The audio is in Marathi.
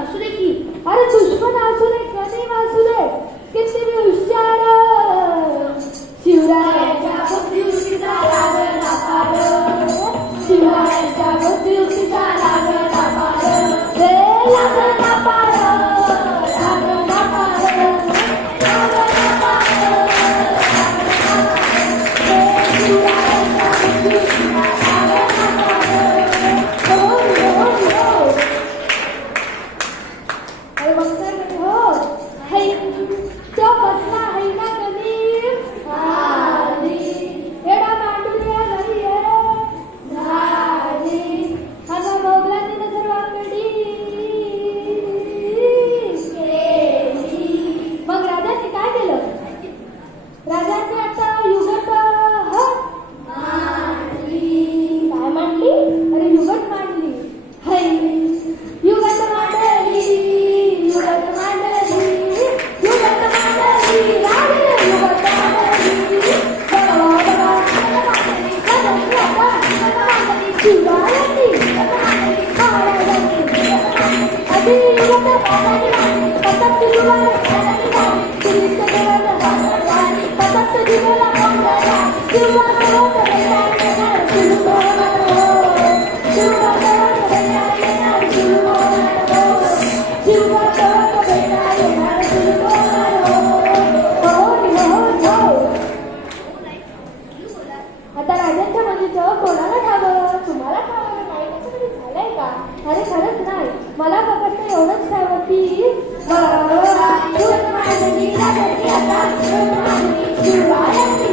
असू दे की. अरे दुश्मन असू दे कधी असू दे किती मी हुशार. शिवरायांच्या बुद्धियुक्तीचा लागला पार. शिवरायांच्या बुद्धियुक्तीचा लागला पार. रे लागला पार. लागला पार. लागला पार. रे शिवरायांच्या बुद्धियुक्तीचा लागला पार. हो हो हो. अरे बघताय म्हणजे हो. है तो बसला है ना कधी झाली. एडा मांडूया घरी रे झाली. आता मोगलांनी नजर वाकडी केली. मग राजाने काय केलं? राजाने आता युगट मांडली. काय मांडली? अरे युगट मांडली. है युगट मांडली. युगट मांडली. युगट मांडली. राजे युगट मांडली. बघा बघा शिवरायांनी महाराजांनी आधी युगट मांडली. पतत दिवाला श्रीकृष्ण देवाला पतत दिवाला मंगला. आता राजांच्या मुलीचं कोणाला ठावं? तुम्हाला ठावं नाही असं कधी झालंय का? अरे खरंच नाही. मला फक्त एवढंच ठावं की शिवरायांनी